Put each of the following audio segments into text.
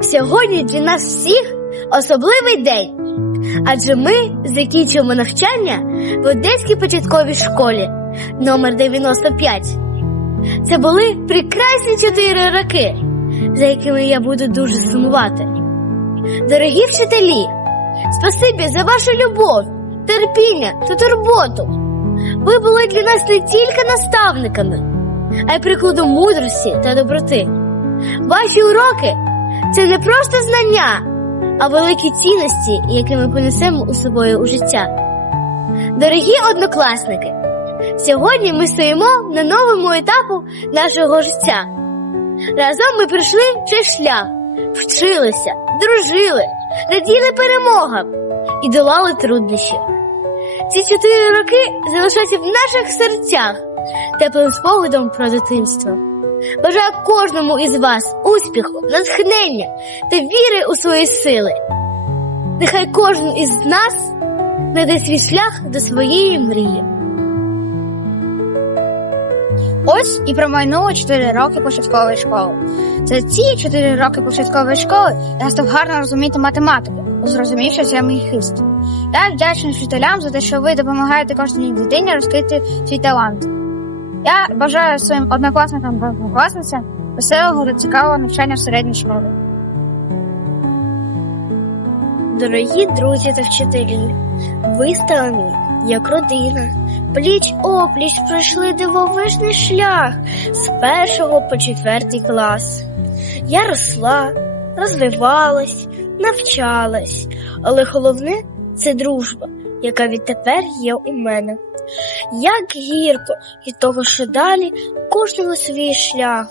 Сьогодні для нас всіх особливий день, адже ми закінчуємо навчання в Одеській початковій школі номер 95. Це були прекрасні чотири роки, за якими я буду дуже сумувати. Дорогі вчителі, спасибі за вашу любов, терпіння та турботу. Ви були для нас не тільки наставниками, а й прикладом мудрості та доброти. Ваші уроки це не просто знання, а великі цінності, які ми понесемо у собою у життя. Дорогі однокласники, сьогодні ми стоїмо на новому етапу нашого життя. Разом ми пройшли цей шлях, вчилися, дружили, раділи перемогам і долали труднощі. Ці чотири роки залишаться в наших серцях теплим спогадом про дитинство. Бажаю кожному із вас успіху, натхнення та віри у свої сили. Нехай кожен із нас знайде свій шлях до своєї мрії. Ось і промайнуло 4 роки початкової школи. За ці 4 роки початкової школи я став гарно розуміти математику, зрозумів, що це мій хист. Я вдячний вчителям за те, що ви допомагаєте кожній дитині розкрити свій талант. Я бажаю своїм однокласникам та однокласницям веселого та цікавого навчання в середній школі. Дорогі друзі та вчителі, ви стали як родина. Пліч опліч пройшли дивовижний шлях з першого по четвертий клас. Я росла, розвивалась, навчалась, але головне це дружба, яка відтепер є у мене. Як гірко від того, що далі кожного свій шлях.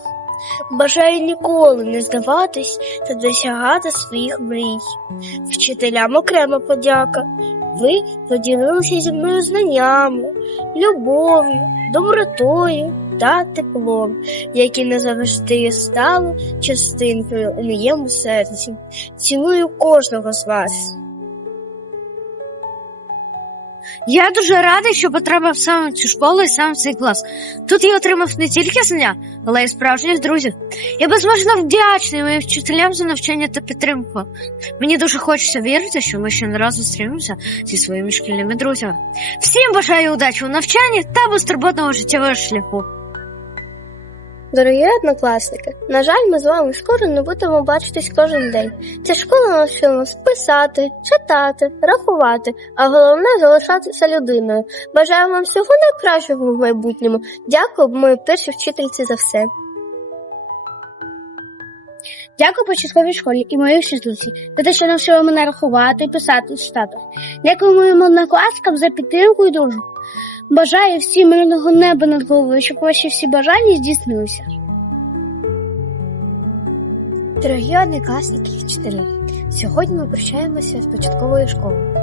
Бажаю ніколи не здаватись та досягати своїх мрій. Вчителям окрема подяка. Ви поділилися зі мною знаннями, любов'ю, добротою та теплом, які назавжди стали частинкою у моєму серці. Ціную кожного з вас. Я дуже радий, що потрапив саме в цю школу і саме в цей клас. Тут я отримав не тільки знання, але й справжніх друзів. Я безмежно вдячний моїм вчителям за навчання та підтримку. Мені дуже хочеться вірити, що ми ще не раз зустрінемося зі своїми шкільними друзями. Всім бажаю удачі у навчанні та безтурботного життєвого шляху. Дорогі однокласники, на жаль, ми з вами скоро не будемо бачитись кожен день. Ця школа навчила нас писати, читати, рахувати, а головне залишатися людиною. Бажаю вам всього найкращого в майбутньому. Дякую, моїй першій вчительці за все. Дякую початковій школі і моїй вчительці за те, що навчила мене рахувати, писати читати. Дякую моїм однокласникам за підтримку і дружбу. Бажаю всім мирного неба над головою, щоб ваші всі бажання здійснилися. Дорогі однокласники вчителі, сьогодні ми прощаємося з початковою школою,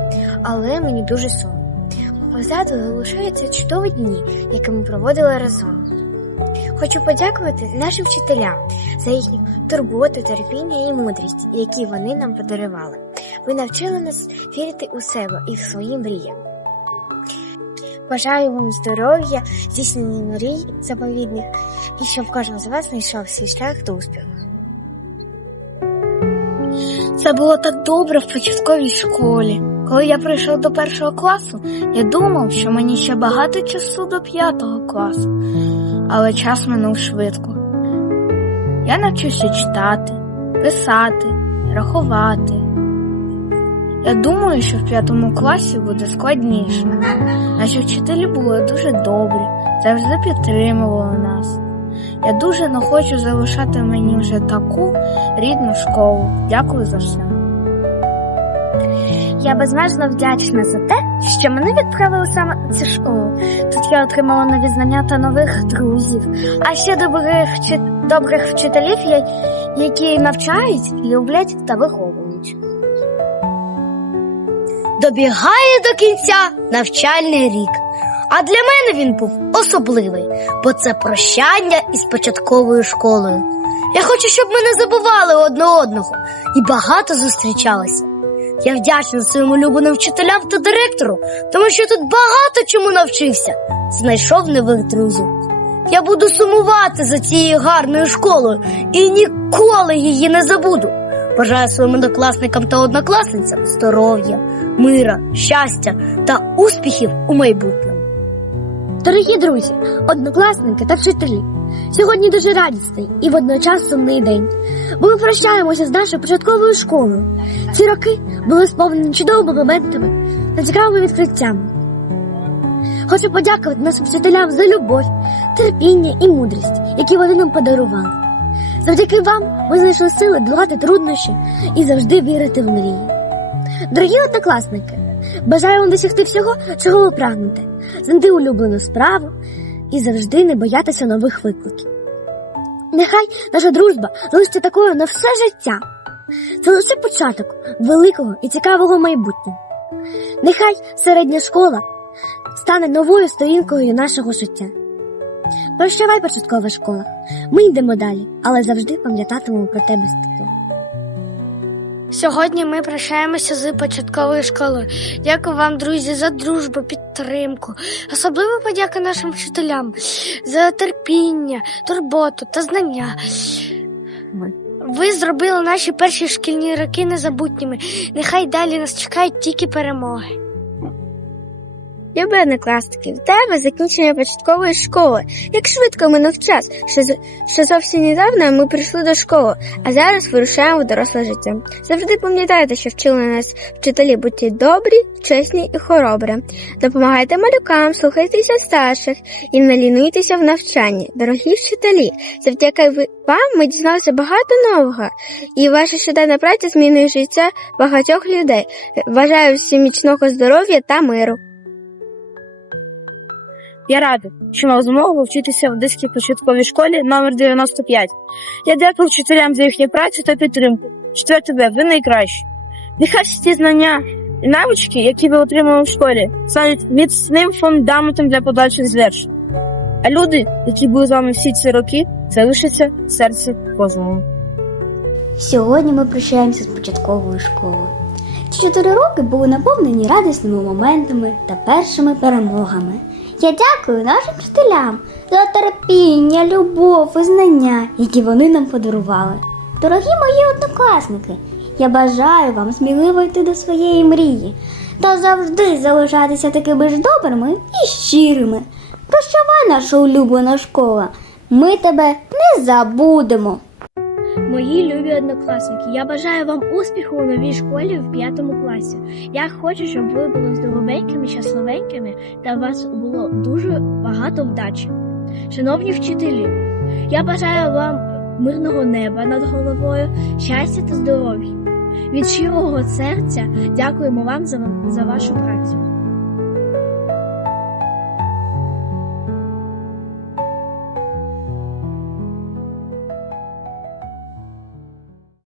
але мені дуже сумно. Позаду залишаються чудові дні, які ми проводили разом. Хочу подякувати нашим вчителям за їхню турботу, терпіння і мудрість, які вони нам подарували. Ви навчили нас вірити у себе і в свої мрії. Бажаю вам здоров'я, здійснення мрій заповідних і щоб кожен з вас знайшов свій шлях до успіху. Це було так добре в початковій школі. Коли я прийшов до першого класу, я думав, що мені ще багато часу до п'ятого класу, але час минув швидко. Я навчився читати, писати, рахувати. Я думаю, що в п'ятому класі буде складніше. Наші вчителі були дуже добрі, завжди підтримували нас. Я дуже не хочу залишати мені вже таку рідну школу. Дякую за все. Я безмежно вдячна за те, що мене відправили саме у цю школу. Тут я отримала нові знання та нових друзів, а ще добрих, добрих вчителів, які навчають, люблять та виховують. Добігає до кінця навчальний рік. А для мене він був особливий, бо це прощання із початковою школою. Я хочу, щоб ми не забували одне одного і багато зустрічалися. Я вдячна своїм улюбленим вчителям та директору, тому що тут багато чому навчився, знайшов нових друзів. Я буду сумувати за цією гарною школою і ніколи її не забуду. Бажаю своїм однокласникам та однокласницям здоров'я, мира, щастя та успіхів у майбутньому. Дорогі друзі, однокласники та вчителі, сьогодні дуже радісний і водночас сумний день, ми прощаємося з нашою початковою школою. Ці роки були сповнені чудовими моментами та цікавими відкриттями. Хочу подякувати нашим вчителям за любов, терпіння і мудрість, які вони нам подарували. Завдяки вам ми знайшли сили долати труднощі і завжди вірити в мрії. Дорогі однокласники, бажаю вам досягти всього, чого ви прагнете, знайти улюблену справу і завжди не боятися нових викликів. Нехай наша дружба залишиться такою на все життя. Це лише початок великого і цікавого майбутнього. Нехай середня школа стане новою сторінкою нашого життя. Прощавай, початкова школа. Ми йдемо далі, але завжди пам'ятатимемо про тебе з теплом. Сьогодні ми прощаємося з початковою школою. Дякую вам, друзі, за дружбу, підтримку. Особливо подяка нашим вчителям за терпіння, турботу та знання. Ви зробили наші перші шкільні роки незабутніми. Нехай далі нас чекають тільки перемоги. Любі однокласники, в тебе закінчення початкової школи. Як швидко минув час, що, що зовсім недавно ми прийшли до школи, а зараз вирушаємо в доросле життя. Завжди пам'ятайте, що вчили нас вчителі будьте добрі, чесні і хоробрі. Допомагайте малюкам, слухайтеся старших і не лінуйтеся в навчанні. Дорогі вчителі, завдяки вам ми дізналися багато нового, і ваша щоденна праця змінює життя багатьох людей. Бажаю всім міцного здоров'я та миру. Я радий, що мав змогу вчитися в Одеській початковій школі номер 95. Я дякую вчителям за їхню працю та підтримку. Що тебе, ви найкращі. Нехай ті знання і навички, які ви отримали в школі, стануть міцним фундаментом для подальших звершень. А люди, які були з вами всі ці роки, залишаться в серці кожного. Сьогодні ми прощаємося з початковою школою. Ці чотири роки були наповнені радісними моментами та першими перемогами. Я дякую нашим вчителям за терпіння, любов і знання, які вони нам подарували. Дорогі мої однокласники, я бажаю вам сміливо йти до своєї мрії та завжди залишатися такими ж добрими і щирими. Прощавай, наша улюблена школа. Ми тебе не забудемо. Мої любі однокласники, я бажаю вам успіху у новій школі в п'ятому класі. Я хочу, щоб ви були здоровенькими, щасливенькими та у вас було дуже багато вдачі. Шановні вчителі, я бажаю вам мирного неба над головою, щастя та здоров'я. Від щирого серця дякуємо вам за, за вашу працю.